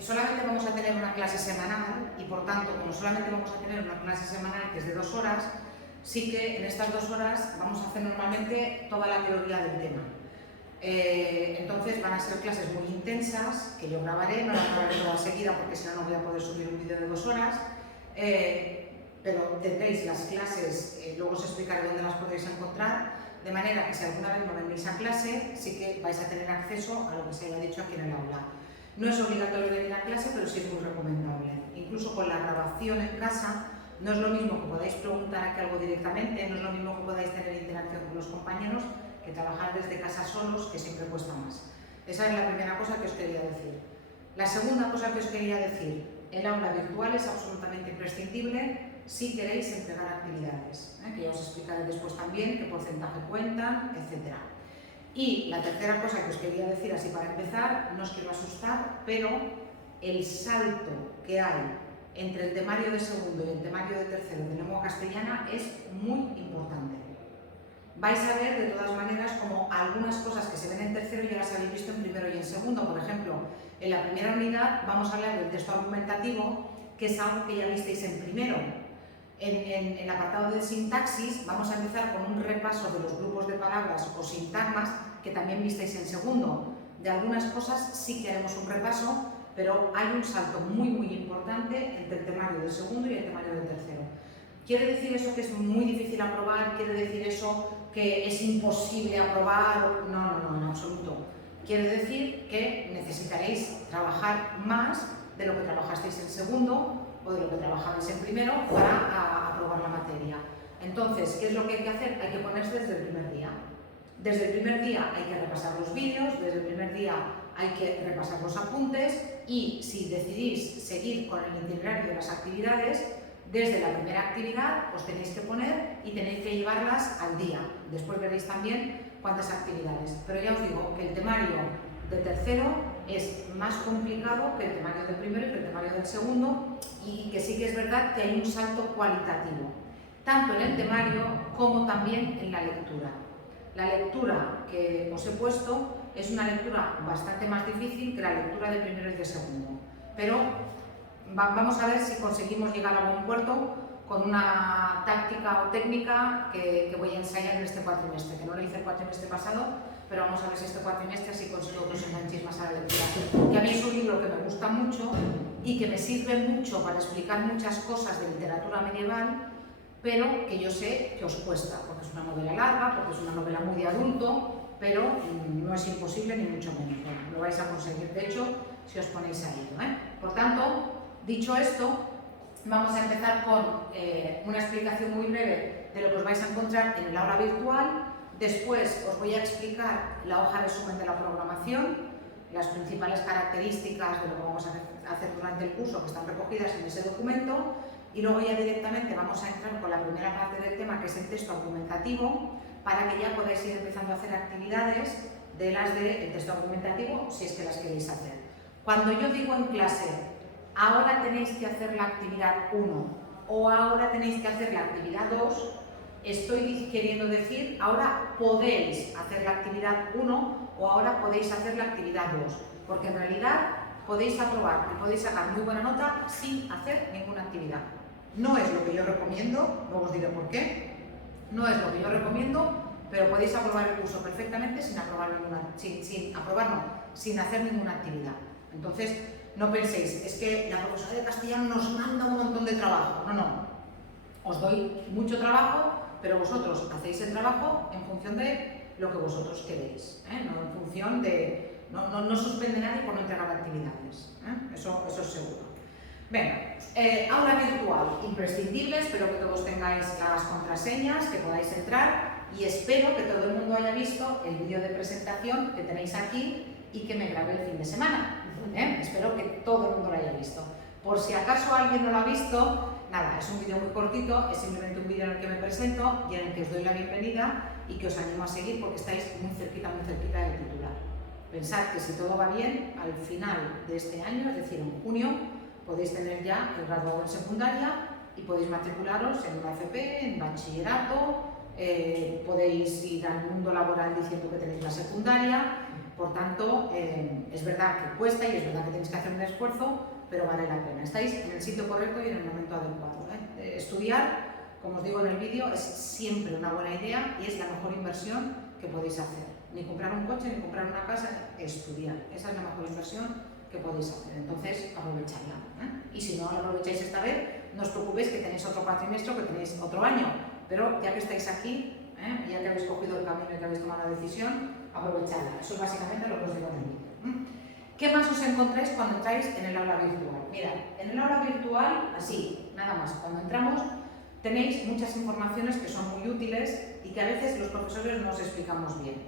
solamente vamos a tener una clase semanal y por tanto, como solamente vamos a tener una clase semanal que es de 2 horas, sí que en estas 2 horas vamos a hacer normalmente toda la teoría del tema. Entonces van a ser clases muy intensas, que yo grabaré, no las grabaré toda seguida porque si no, no voy a poder subir un vídeo de 2 horas, pero tendréis las clases, luego os explicaré dónde las podréis encontrar, de manera que si alguna vez no venís a clase, sí que vais a tener acceso a lo que se haya dicho aquí en el aula. No es obligatorio venir a clase, pero sí es muy recomendable. Incluso con la grabación en casa, no es lo mismo que podáis preguntar aquí algo directamente, no es lo mismo que podáis tener interacción con los compañeros, que trabajar desde casa solos, que siempre cuesta más. Esa es la primera cosa que os quería decir. La segunda cosa que os quería decir, el aula virtual es absolutamente imprescindible si queréis entregar actividades, que ya os explicaré después también qué porcentaje cuentan, etc. Y la tercera cosa que os quería decir, así para empezar, no os quiero asustar, pero el salto que hay entre el temario de segundo y el temario de tercero de lengua castellana es muy importante. Vais a ver de todas maneras como algunas cosas que se ven en tercero ya las habéis visto en primero y en segundo. Por ejemplo, en la primera unidad vamos a hablar del texto argumentativo, que es algo que ya visteis en primero. En el apartado de sintaxis vamos a empezar con un repaso de los grupos de palabras o sintagmas que también visteis en segundo. De algunas cosas sí que haremos un repaso, pero hay un salto muy importante entre el temario de segundo y el temario de tercero. ¿Quiere decir eso que es muy difícil aprobar? ¿Quiere decir eso que es imposible aprobar? No, en absoluto. Quiere decir que necesitaréis trabajar más de lo que trabajasteis en segundo o de lo que trabajabais en primero para aprobar la materia. Entonces, ¿qué es lo que hay que hacer? Hay que ponerse desde el primer día. Desde el primer día hay que repasar los vídeos, desde el primer día hay que repasar los apuntes y si decidís seguir con el itinerario de las actividades, desde la primera actividad os tenéis que poner y tenéis que llevarlas al día. Después veréis también cuántas actividades. Pero ya os digo que el temario de tercero es más complicado que el temario del primero y que el temario del segundo y que sí que es verdad que hay un salto cualitativo, tanto en el temario como también en la lectura. La lectura que os he puesto es una lectura bastante más difícil que la lectura de primero y de segundo, pero vamos a ver si conseguimos llegar a buen puerto con una táctica o técnica que voy a ensayar en este cuatrimestre, que no lo hice el cuatrimestre pasado, pero vamos a ver si este cuatrimestre así consigo que os enganchéis más a la lectura. Que a mí es un libro que me gusta mucho y que me sirve mucho para explicar muchas cosas de literatura medieval, pero que yo sé que os cuesta, porque es una novela larga, porque es una novela muy de adulto, pero no es imposible ni mucho menos, lo vais a conseguir, de hecho, si os ponéis a ello. Por tanto, dicho esto, vamos a empezar con una explicación muy breve de lo que os vais a encontrar en el aula virtual. Después os voy a explicar la hoja resumen de la programación, las principales características de lo que vamos a hacer durante el curso que están recogidas en ese documento y luego ya directamente vamos a entrar con la primera parte del tema, que es el texto argumentativo, para que ya podáis ir empezando a hacer actividades de las del texto argumentativo, si es que las queréis hacer. Cuando yo digo en clase, ahora tenéis que hacer la actividad 1 o ahora tenéis que hacer la actividad 2, estoy queriendo decir, ahora podéis hacer la actividad 1 o ahora podéis hacer la actividad 2, porque en realidad podéis aprobar y podéis sacar muy buena nota sin hacer ninguna actividad. No es lo que yo recomiendo, luego os diré por qué, no es lo que yo recomiendo, pero podéis aprobar el curso perfectamente sin hacer ninguna actividad. Entonces, no penséis, es que la profesora de castellano nos manda un montón de trabajo. No, os doy mucho trabajo, pero vosotros hacéis el trabajo en función de lo que vosotros queréis, no en función de... No suspende nadie por no entregar actividades, eso es seguro. Venga, aula virtual, imprescindible, espero que todos tengáis las contraseñas, que podáis entrar y espero que todo el mundo haya visto el vídeo de presentación que tenéis aquí y que me grabé el fin de semana. Espero que todo el mundo lo haya visto. Por si acaso alguien no lo ha visto, nada, es un vídeo muy cortito, es simplemente un vídeo en el que me presento y en el que os doy la bienvenida y que os animo a seguir porque estáis muy cerquita del titular. Pensad que si todo va bien, al final de este año, es decir, en junio, podéis tener ya el graduado en secundaria y podéis matricularos en una FP, en bachillerato, podéis ir al mundo laboral diciendo que tenéis la secundaria. Por tanto, Es verdad que cuesta y es verdad que tenéis que hacer un esfuerzo, pero vale la pena. Estáis en el sitio correcto y en el momento adecuado. Estudiar, como os digo en el vídeo, es siempre una buena idea y es la mejor inversión que podéis hacer. Ni comprar un coche, ni comprar una casa, estudiar. Esa es la mejor inversión que podéis hacer. Entonces, aprovechadla. Y si no la aprovecháis esta vez, no os preocupéis que tenéis otro cuatrimestre, que tenéis otro año. Pero ya que estáis aquí, ya que habéis cogido el camino y que habéis tomado la decisión, aprovechadla. Eso es básicamente lo que os digo en el vídeo. ¿Qué más os encontráis cuando entráis en el aula virtual? Mirad, en el aula virtual, así, nada más, cuando entramos tenéis muchas informaciones que son muy útiles y que a veces los profesores no os explicamos bien.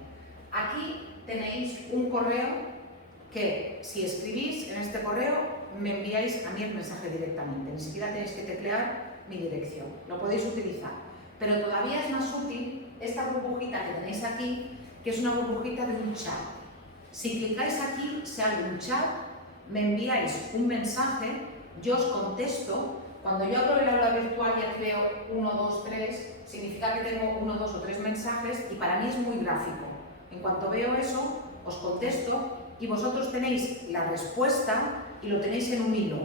Aquí tenéis un correo que, si escribís en este correo, me enviáis a mí el mensaje directamente. Ni siquiera tenéis que teclear mi dirección. Lo podéis utilizar. Pero todavía es más útil esta burbujita que tenéis aquí, que es una burbujita de un chat. Si clicáis aquí, se abre un chat, me enviáis un mensaje, yo os contesto. Cuando yo abro el aula virtual y aquí veo 1, 2, 3, significa que tengo 1, 2 o 3 mensajes y para mí es muy gráfico. En cuanto veo eso, os contesto y vosotros tenéis la respuesta y lo tenéis en un hilo.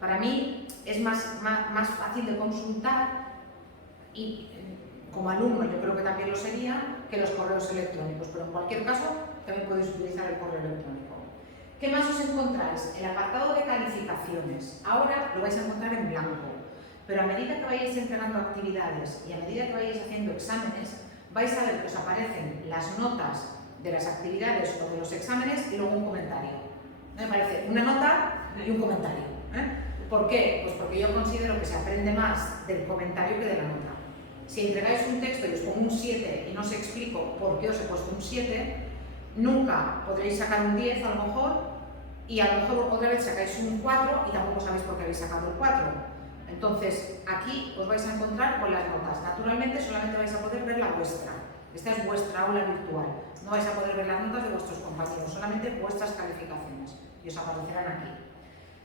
Para mí es más fácil de consultar y como alumno yo creo que también lo sería que los correos electrónicos, pero en cualquier caso también podéis utilizar el correo electrónico. ¿Qué más os encontráis? El apartado de calificaciones. Ahora lo vais a encontrar en blanco, pero a medida que vayáis entregando actividades y a medida que vayáis haciendo exámenes, vais a ver que os aparecen las notas de las actividades o de los exámenes y luego un comentario. Me parece una nota y un comentario. ¿Por qué? Pues porque yo considero que se aprende más del comentario que de la nota. Si entregáis un texto y os pongo un 7 y no os explico por qué os he puesto un 7, nunca podréis sacar un 10 a lo mejor y a lo mejor otra vez sacáis un 4 y tampoco sabéis por qué habéis sacado el 4. Entonces, aquí os vais a encontrar con las notas. Naturalmente solamente vais a poder ver la vuestra. Esta es vuestra aula virtual. No vais a poder ver las notas de vuestros compañeros, solamente vuestras calificaciones y os aparecerán aquí.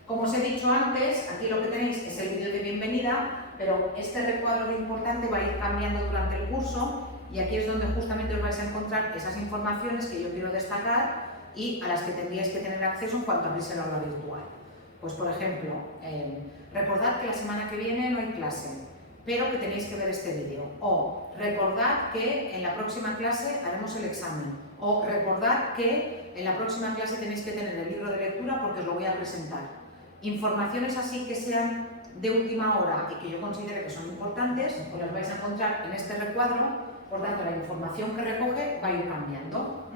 Como os he dicho antes, aquí lo que tenéis es el vídeo de bienvenida, pero este recuadro importante va a ir cambiando durante el curso y aquí es donde justamente os vais a encontrar esas informaciones que yo quiero destacar y a las que tendríais que tener acceso en cuanto abrís el aula virtual. Pues por ejemplo, recordad que la semana que viene no hay clase, pero que tenéis que ver este vídeo. O recordad que en la próxima clase haremos el examen. O recordad que en la próxima clase tenéis que tener el libro de lectura porque os lo voy a presentar. Informaciones así que sean de última hora y que yo considere que son importantes, os las vais a encontrar en este recuadro. Por tanto, la información que recoge va a ir cambiando.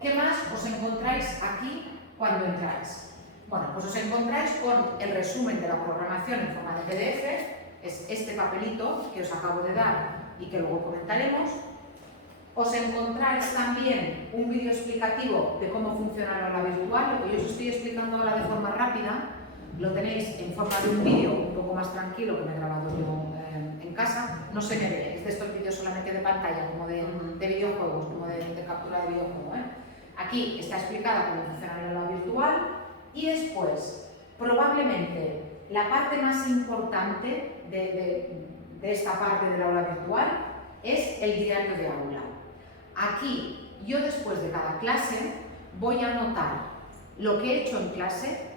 ¿Qué más os encontráis aquí cuando entráis? Bueno, pues os encontráis con el resumen de la programación en forma de PDF, es este papelito que os acabo de dar y que luego comentaremos. Os encontráis también un vídeo explicativo de cómo funciona la aula virtual, lo que yo os estoy explicando ahora de forma rápida, lo tenéis en forma de un vídeo un poco más tranquilo que me he grabado yo en casa. No se me ve, es de estos vídeos solamente de pantalla, como de videojuegos, como de captura de videojuego. Aquí está explicada cómo funciona la aula virtual y después, probablemente, la parte más importante de esta parte del aula virtual es el diario de aula. Aquí, yo después de cada clase voy a anotar lo que he hecho en clase.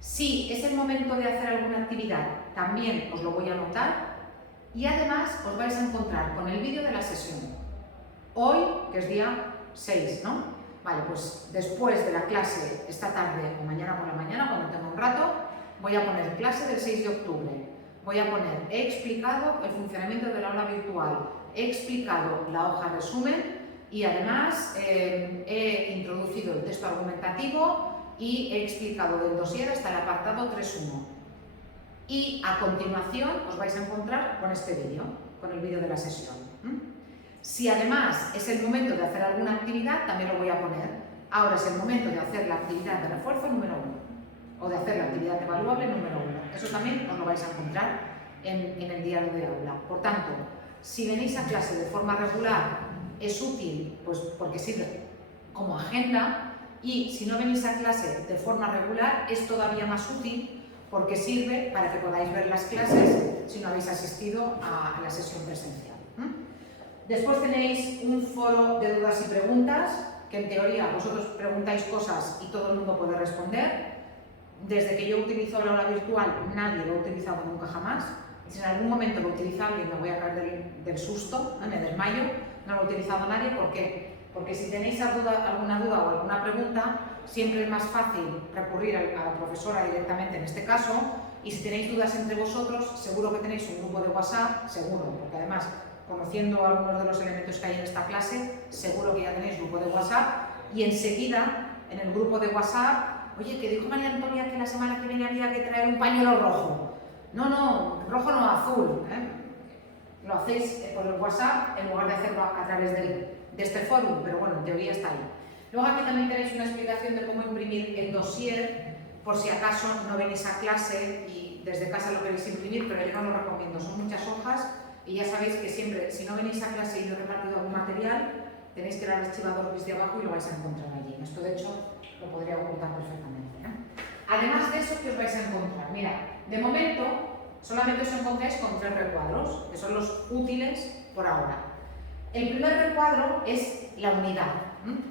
Si es el momento de hacer alguna actividad, también os lo voy a anotar. Y además os vais a encontrar con el vídeo de la sesión. Hoy, que es día 6, ¿no? Vale, pues después de la clase, esta tarde o mañana por la mañana, cuando tenga un rato, voy a poner clase del 6 de octubre. Voy a poner, he explicado el funcionamiento del aula virtual, he explicado la hoja resumen y además he introducido el texto argumentativo y he explicado del dossier hasta el apartado 3.1. Y a continuación os vais a encontrar con este vídeo, con el vídeo de la sesión. Si además es el momento de hacer alguna actividad, también lo voy a poner. Ahora es el momento de hacer la actividad de refuerzo número 1 o de hacer la actividad evaluable número 1. Eso también os lo vais a encontrar en el diario de aula. Por tanto, si venís a clase de forma regular, es útil pues porque sirve como agenda, y si no venís a clase de forma regular, es todavía más útil porque sirve para que podáis ver las clases si no habéis asistido a la sesión presencial. Después tenéis un foro de dudas y preguntas que en teoría vosotros preguntáis cosas y todo el mundo puede responder. Desde que yo utilizo el aula virtual, nadie lo ha utilizado nunca jamás. Y si en algún momento lo utiliza alguien, me voy a caer del susto, me desmayo. No lo ha utilizado nadie. ¿Por qué? Porque si tenéis alguna duda o alguna pregunta, siempre es más fácil recurrir a la profesora directamente en este caso. Y si tenéis dudas entre vosotros, seguro que tenéis un grupo de WhatsApp, seguro, porque además, conociendo algunos de los elementos que hay en esta clase, seguro que ya tenéis grupo de WhatsApp. Y enseguida, en el grupo de WhatsApp, oye, que dijo María Antonia que la semana que viene había que traer un pañuelo rojo. No, rojo no, azul. Lo hacéis por el WhatsApp en lugar de hacerlo a través de este foro, pero bueno, en teoría está ahí. Luego aquí también tenéis una explicación de cómo imprimir el dossier, por si acaso no venís a clase y desde casa lo queréis imprimir, pero yo no lo recomiendo, son muchas hojas y ya sabéis que siempre, si no venís a clase y no he repartido algún material, tenéis que ir al archivador que es de abajo y lo vais a encontrar allí. Esto de hecho lo podría ocultar perfectamente, ¿no? Además de eso, ¿qué os vais a encontrar? Mira, de momento solamente os encontráis con 3 recuadros, que son los útiles por ahora. El primer recuadro es la unidad.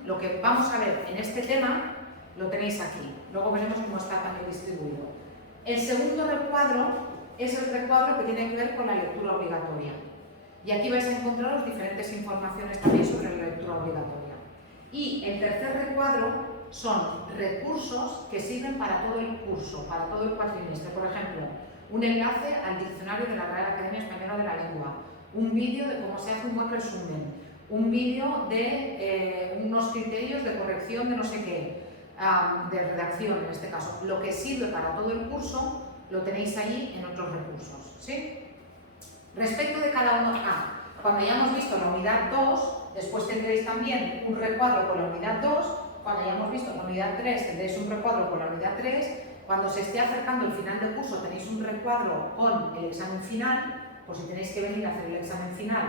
Lo que vamos a ver en este tema lo tenéis aquí. Luego veremos cómo está también distribuido. El segundo recuadro es el recuadro que tiene que ver con la lectura obligatoria. Y aquí vais a encontrar diferentes informaciones también sobre la lectura obligatoria. Y el tercer recuadro son recursos que sirven para todo el curso, para todo el cuatrimestre. Por ejemplo, un enlace al diccionario de la Real Academia Española de la Lengua, un vídeo de cómo se hace un buen resumen, un vídeo de unos criterios de corrección de no sé qué, de redacción en este caso. Lo que sirve para todo el curso lo tenéis allí en otros recursos, ¿sí? Respecto de cada uno, cuando hayamos visto la unidad 2, después tendréis también un recuadro con la unidad 2, cuando hayamos visto la unidad 3 tendréis un recuadro con la unidad 3, cuando se esté acercando el final del curso tenéis un recuadro con el examen final, por si tenéis que venir a hacer el examen final,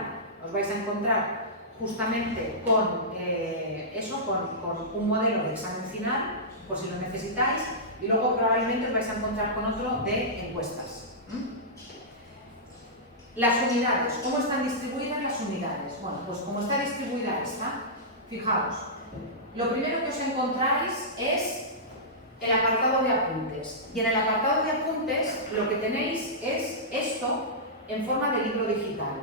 os vais a encontrar justamente con con un modelo de examen final, por si lo necesitáis, y luego probablemente os vais a encontrar con otro de encuestas. Las unidades, ¿cómo están distribuidas las unidades? Bueno, pues como está distribuida esta, fijaos, lo primero que os encontráis es el apartado de apuntes. Y en el apartado de apuntes lo que tenéis es esto en forma de libro digital.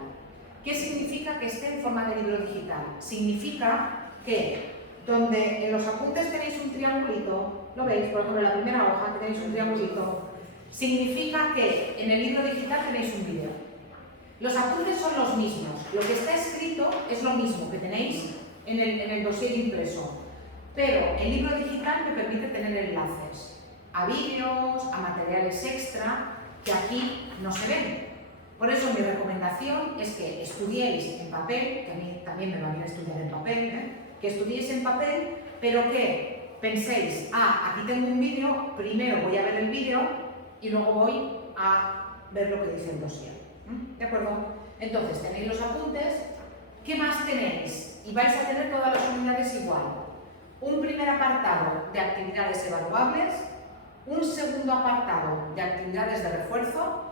¿Qué significa que esté en forma de libro digital? Significa que donde en los apuntes tenéis un triangulito, ¿lo veis? Por ejemplo, en la primera hoja que tenéis un triangulito, significa que en el libro digital tenéis un vídeo. Los apuntes son los mismos, lo que está escrito es lo mismo que tenéis en el dossier impreso, pero el libro digital me permite tener enlaces a vídeos, a materiales extra que aquí no se ven. Por eso mi recomendación es que estudiéis en papel, que a mí también me va bien estudiar en papel, que estudiéis en papel, pero que penséis, aquí tengo un vídeo, primero voy a ver el vídeo y luego voy a ver lo que dice el dossier. ¿De acuerdo? Entonces tenéis los apuntes. ¿Qué más tenéis? Y vais a tener todas las unidades igual. Un primer apartado de actividades evaluables, un segundo apartado de actividades de refuerzo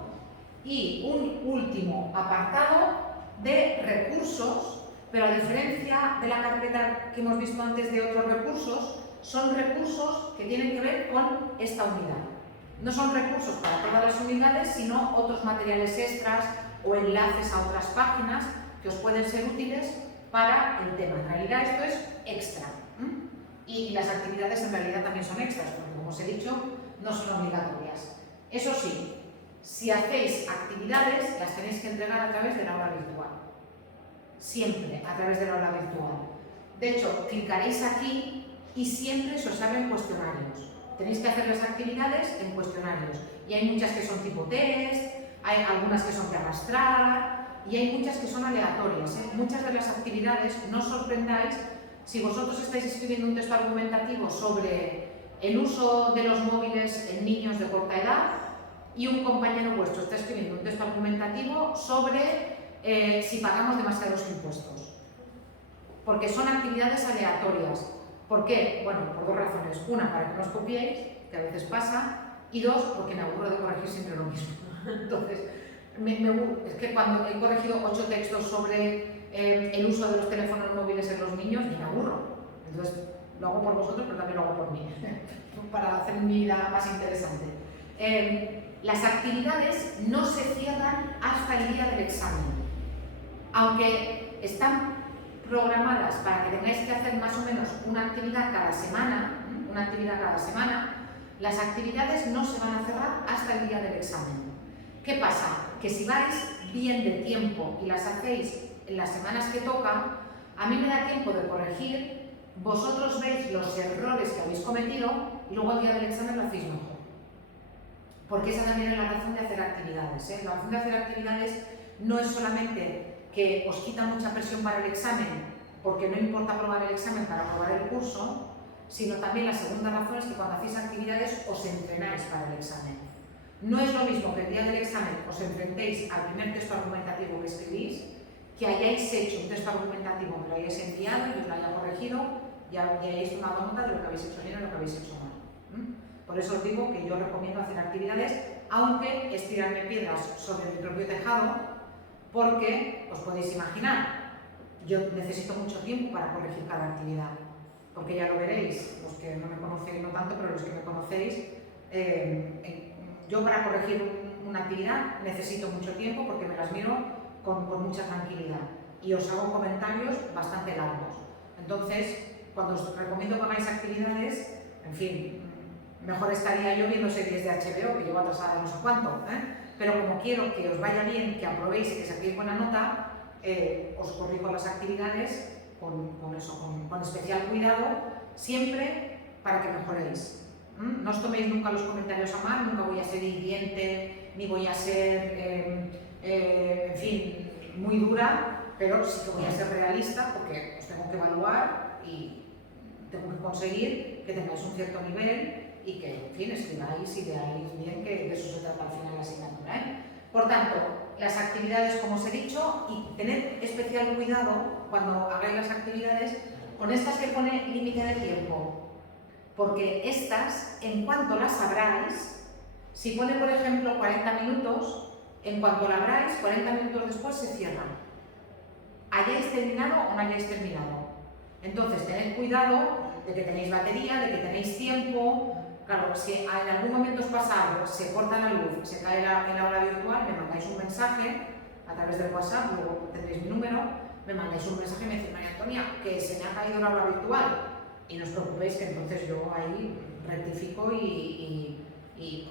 y un último apartado de recursos, pero a diferencia de la carpeta que hemos visto antes de otros recursos, son recursos que tienen que ver con esta unidad. No son recursos para todas las unidades, sino otros materiales extras o enlaces a otras páginas que os pueden ser útiles para el tema. En realidad esto es extra. Y las actividades en realidad también son extras, porque como os he dicho, no son obligatorias. Eso sí, si hacéis actividades, las tenéis que entregar a través del aula virtual. Siempre a través del aula virtual. De hecho, clicaréis aquí y siempre se os abren cuestionarios. Tenéis que hacer las actividades en cuestionarios. Y hay muchas que son tipo test, hay algunas que son que arrastrar y hay muchas que son aleatorias. Muchas de las actividades, no os sorprendáis si vosotros estáis escribiendo un texto argumentativo sobre el uso de los móviles en niños de corta edad y un compañero vuestro está escribiendo un texto argumentativo sobre si pagamos demasiados impuestos. Porque son actividades aleatorias. ¿Por qué? Bueno, por dos razones. Una, para que no os copiéis, que a veces pasa, y dos, porque me aburro de corregir siempre lo mismo. Entonces, es que cuando he corregido 8 textos sobre el uso de los teléfonos móviles en los niños, me aburro. Entonces, lo hago por vosotros, pero también lo hago por mí, para hacer mi vida más interesante. Las actividades no se cierran hasta el día del examen. Aunque están programadas para que tengáis que hacer más o menos una actividad cada semana, las actividades no se van a cerrar hasta el día del examen. ¿Qué pasa? Que si vais bien de tiempo y las hacéis en las semanas que toca, a mí me da tiempo de corregir, vosotros veis los errores que habéis cometido y luego al día del examen lo hacéis mejor. Porque esa también es la razón de hacer actividades, ¿eh? La razón de hacer actividades no es solamente que os quita mucha presión para el examen, porque no importa aprobar el examen para aprobar el curso, sino también la segunda razón es que cuando hacéis actividades os entrenáis para el examen. No es lo mismo que el día del examen os enfrentéis al primer texto argumentativo que escribís, que hayáis hecho un texto argumentativo, me lo hayáis enviado y os lo haya corregido y hayáis tomado nota de lo que habéis hecho bien y lo que habéis hecho mal. Por eso os digo que yo recomiendo hacer actividades, aunque es tirarme piedras sobre mi propio tejado, porque os podéis imaginar, yo necesito mucho tiempo para corregir cada actividad, porque ya lo veréis, los que no me conocéis no tanto, pero los que me conocéis, yo para corregir una actividad necesito mucho tiempo porque me las miro con mucha tranquilidad y os hago comentarios bastante largos. Entonces, cuando os recomiendo que hagáis actividades, en fin, mejor estaría yo viendo series de HBO, que llevo atrasada no sé cuánto, pero como quiero que os vaya bien, que aprobéis y que saquéis buena nota, os corrijo las actividades con especial cuidado, siempre para que mejoréis. No os toméis nunca los comentarios a mal, nunca voy a ser hiriente, ni voy a ser, en fin, muy dura, pero sí que voy a ser realista porque os tengo que evaluar y tengo que conseguir que tengáis un cierto nivel y que, en fin, escribáis y veáis bien, que de eso se trata al final la asignatura, ¿eh? Por tanto, las actividades, como os he dicho, y tened especial cuidado cuando hagáis las actividades con estas que pone límite de tiempo. Porque estas, en cuanto las abráis, si pone por ejemplo 40 minutos, en cuanto la abráis, 40 minutos después se cierran. Hayáis terminado o no hayáis terminado. Entonces, tened cuidado de que tenéis batería, de que tenéis tiempo. Claro, si en algún momento os pasa algo, se corta la luz, se cae el aula virtual, me mandáis un mensaje a través del WhatsApp, luego tendréis mi número, me mandáis un mensaje y me decís, María Antonia, que se me ha caído el aula virtual. Y no os preocupéis que entonces yo ahí rectifico y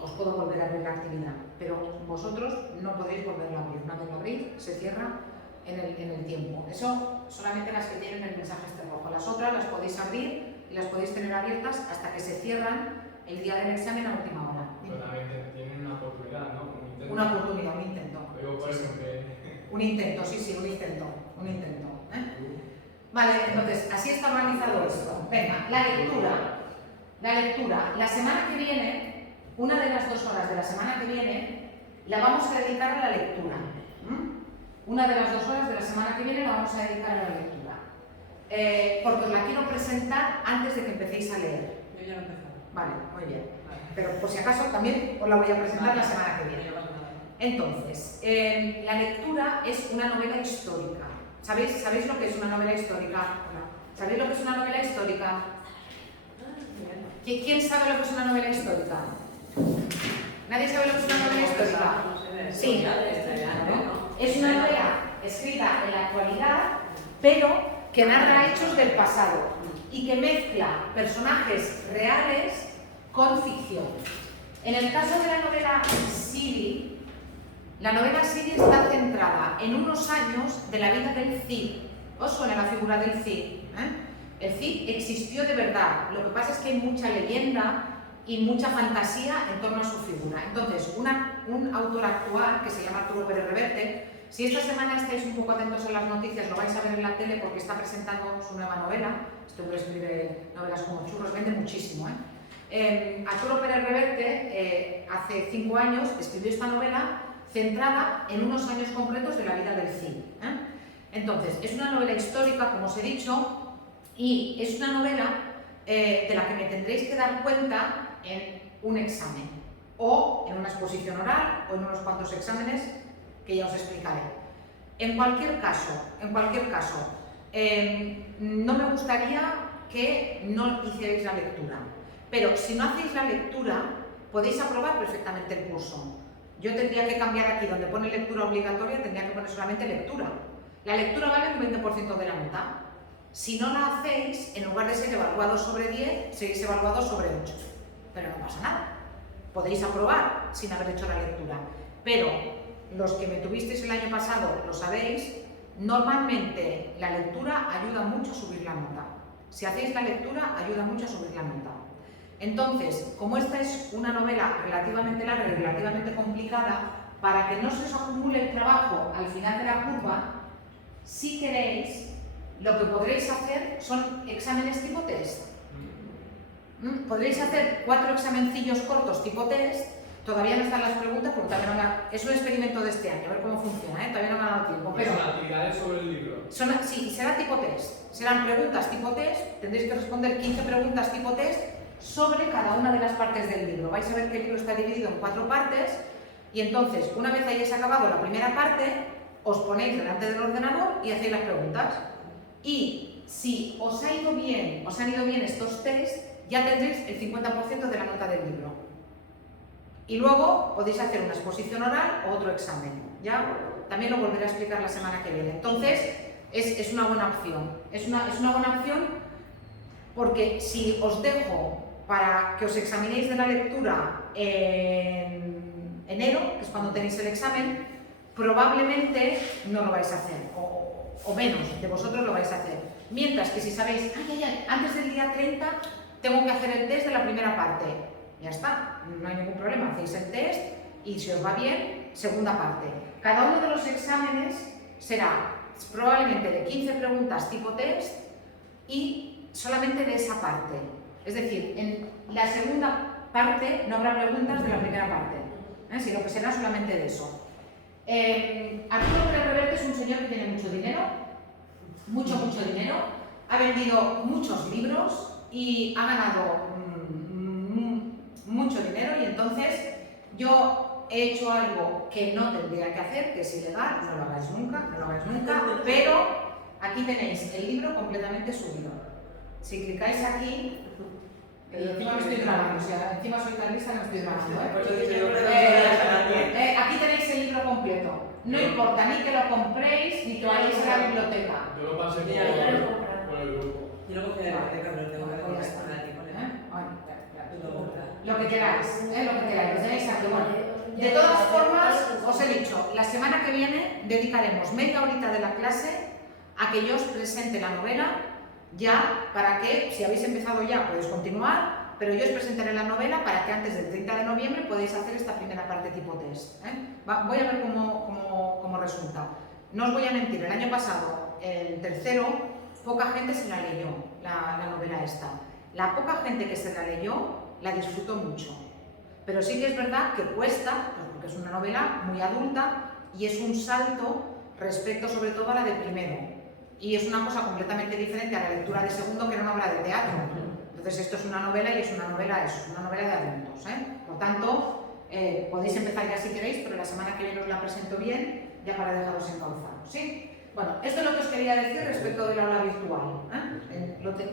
os puedo volver a abrir la actividad. Pero vosotros no podéis volverla a abrir. Una vez la abrís, se cierra en el tiempo. Eso solamente las que tienen el mensaje este rojo. Las otras las podéis abrir y las podéis tener abiertas hasta que se cierran el día del examen a última hora. Solamente tienen una oportunidad, ¿no? Un intento. Una oportunidad, un intento. Digo, por ejemplo, un intento, sí, un intento. Vale, entonces, así está organizado esto. Venga, la lectura. La semana que viene, una de las 2 horas de la semana que viene, la vamos a dedicar a la lectura. Una de las 2 horas de la semana que viene la vamos a dedicar a la lectura. Porque os la quiero presentar antes de que empecéis a leer. Yo ya lo he empezado. Vale, muy bien. Pero por si acaso también os la voy a presentar la semana que viene. Entonces, la lectura es una novela histórica. ¿Sabéis lo que es una novela histórica? ¿Sabéis lo que es una novela histórica? ¿Quién sabe lo que es una novela histórica? ¿Nadie sabe lo que es una novela histórica? Sí. Es una novela escrita en la actualidad, pero que narra hechos del pasado y que mezcla personajes reales con ficción. En el caso de la novela Siri, la novela Siri está centrada en unos años de la vida del Cid. ¿Os suena la figura del Cid? El Cid existió de verdad, lo que pasa es que hay mucha leyenda y mucha fantasía en torno a su figura. Entonces, un autor actual que se llama Arturo Pérez Reverte, si esta semana estáis un poco atentos en las noticias, lo vais a ver en la tele porque está presentando su nueva novela. Este hombre escribe novelas como churros, vende muchísimo. Arturo Pérez Reverte, hace 5 años, escribió esta novela centrada en unos años concretos de la vida del Cid. Entonces, es una novela histórica, como os he dicho, y es una novela de la que me tendréis que dar cuenta en un examen, o en una exposición oral, o en unos cuantos exámenes que ya os explicaré. En cualquier caso, no me gustaría que no hicierais la lectura. Pero si no hacéis la lectura, podéis aprobar perfectamente el curso. Yo tendría que cambiar aquí, donde pone lectura obligatoria, tendría que poner solamente lectura. La lectura vale un 20% de la nota. Si no la hacéis, en lugar de ser evaluados sobre 10, seréis evaluados sobre 8. Pero no pasa nada. Podéis aprobar sin haber hecho la lectura. Pero los que me tuvisteis el año pasado lo sabéis, normalmente la lectura ayuda mucho a subir la nota. Si hacéis la lectura, ayuda mucho a subir la nota. Entonces, como esta es una novela relativamente larga y relativamente complicada, para que no se os acumule el trabajo al final de la curva, si queréis, lo que podréis hacer son exámenes tipo test. Podréis hacer 4 examencillos cortos tipo test. Todavía no están las preguntas porque todavía no es un experimento de este año, a ver cómo funciona, todavía no me ha dado tiempo. Pero son actividades sobre el libro. Sí, será tipo test. Serán preguntas tipo test, tendréis que responder 15 preguntas tipo test sobre cada una de las partes del libro. Vais a ver que el libro está dividido en 4 partes y entonces, una vez hayáis acabado la primera parte, os ponéis delante del ordenador y hacéis las preguntas. Y si os han ido bien estos test, ya tendréis el 50% de la nota del libro. Y luego podéis hacer una exposición oral o otro examen. ¿Ya? También lo volveré a explicar la semana que viene. Entonces, es una buena opción. Es una buena opción porque si os dejo para que os examinéis de la lectura en enero, que es cuando tenéis el examen, probablemente no lo vais a hacer, o menos de vosotros lo vais a hacer. Mientras que si sabéis, antes del día 30 tengo que hacer el test de la primera parte, ya está, no hay ningún problema, hacéis el test y si os va bien, segunda parte. Cada uno de los exámenes será probablemente de 15 preguntas tipo test y solamente de esa parte. Es decir, en la segunda parte no habrá preguntas de la primera parte, sino que será solamente de eso. Arturo Pérez Reverte es un señor que tiene mucho dinero, mucho dinero, ha vendido muchos libros y ha ganado mucho dinero y entonces yo he hecho algo que no tendría que hacer, que es ilegal, no lo hagáis nunca, pero aquí tenéis el libro completamente subido. Si clicáis aquí, encima me estoy grabando, o sea, encima soy tan lista que me estoy grabando, aquí tenéis el libro completo. No importa ni que lo compréis ni que vayáis a la biblioteca. Yo lo pasé por el grupo. Yo lo cogí de la biblioteca, pero tengo que comprar Lo que queráis, lo tenéis aquí. Bueno, de todas formas, os he dicho, la semana que viene dedicaremos media horita de la clase a que yo os presente la novela, ya para que, si habéis empezado ya, podéis continuar, pero yo os presentaré la novela para que antes del 30 de noviembre podáis hacer esta primera parte tipo test. Voy a ver cómo resulta. No os voy a mentir, el año pasado, el tercero, poca gente se la leyó, la novela esta. La poca gente que se la leyó, la disfrutó mucho. Pero sí que es verdad que cuesta, porque es una novela muy adulta y es un salto respecto sobre todo a la de primero. Y es una cosa completamente diferente a la lectura de segundo, que era una obra de teatro. Entonces esto es una novela y es una novela de adultos. Por tanto, podéis empezar ya si queréis, pero la semana que viene os la presento bien, ya para dejaros encauzados. ¿Sí? Bueno, esto es lo que os quería decir respecto del aula virtual.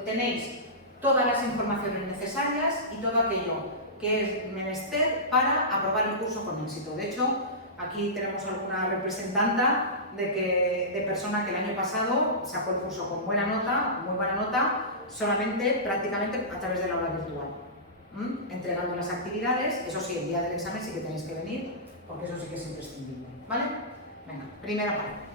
Tenéis todas las informaciones necesarias y todo aquello que es menester para aprobar el curso con éxito. De hecho, aquí tenemos alguna representanta de persona que el año pasado sacó el curso con buena nota, muy buena nota, solamente prácticamente a través del aula virtual. Entregando las actividades, eso sí, el día del examen sí que tenéis que venir, porque eso sí que es imprescindible. ¿Vale? Venga, primera parte.